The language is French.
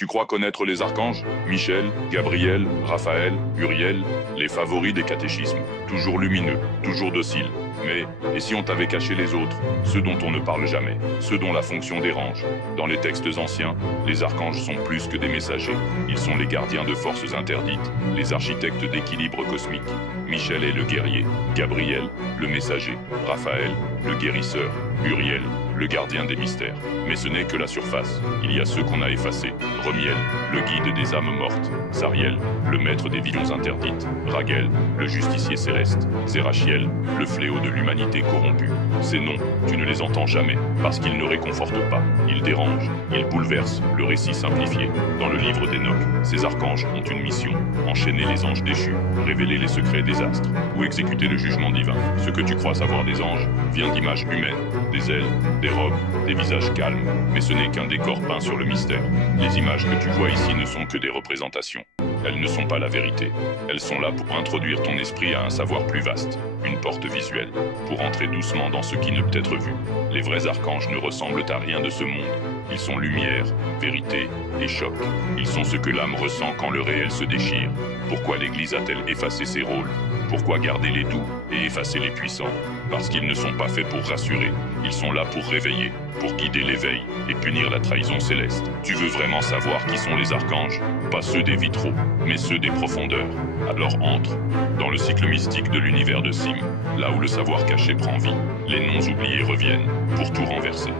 Tu crois connaître les archanges? Michel, Gabriel, Raphaël, Uriel, les favoris des catéchismes, toujours lumineux, toujours dociles. Mais, et si on t'avait caché les autres, ceux dont on ne parle jamais, ceux dont la fonction dérange? Dans les textes anciens, les archanges sont plus que des messagers. Ils sont les gardiens de forces interdites, les architectes d'équilibre cosmique. Michel est le guerrier, Gabriel, le messager, Raphaël, le guérisseur, Uriel, le gardien des mystères. Mais ce n'est que la surface. Il y a ceux qu'on a effacés. Romiel, le guide des âmes mortes. Sariel, le maître des visions interdites. Raguel, le justicier céleste. Zérachiel, le fléau de l'humanité corrompue. Ces noms, tu ne les entends jamais, parce qu'ils ne réconfortent pas. Ils dérangent, ils bouleversent le récit simplifié. Dans le livre d'Enoch, ces archanges ont une mission. Enchaîner les anges déchus, révéler les secrets des astres, ou exécuter le jugement divin. Ce que tu crois savoir des anges vient d'images humaines, des ailes, des robes, des visages calmes, mais ce n'est qu'un décor peint sur le mystère. Les images que tu vois ici ne sont que des représentations. Elles ne sont pas la vérité. Elles sont là pour introduire ton esprit à un savoir plus vaste, une porte visuelle, pour entrer doucement dans ce qui ne peut être vu. Les vrais archanges ne ressemblent à rien de ce monde. Ils sont lumière, vérité et choc. Ils sont ce que l'âme ressent quand le réel se déchire. Pourquoi l'Église a-t-elle effacé ses rôles? Pourquoi garder les doux et effacer les puissants? Parce qu'ils ne sont pas faits pour rassurer. Ils sont là pour réveiller, pour guider l'éveil et punir la trahison céleste. Tu veux vraiment savoir qui sont les archanges? Pas ceux des vitraux, mais ceux des profondeurs. Alors entre dans le cycle mystique de l'univers de Sim, là où le savoir caché prend vie. Les noms oubliés reviennent pour tout renverser.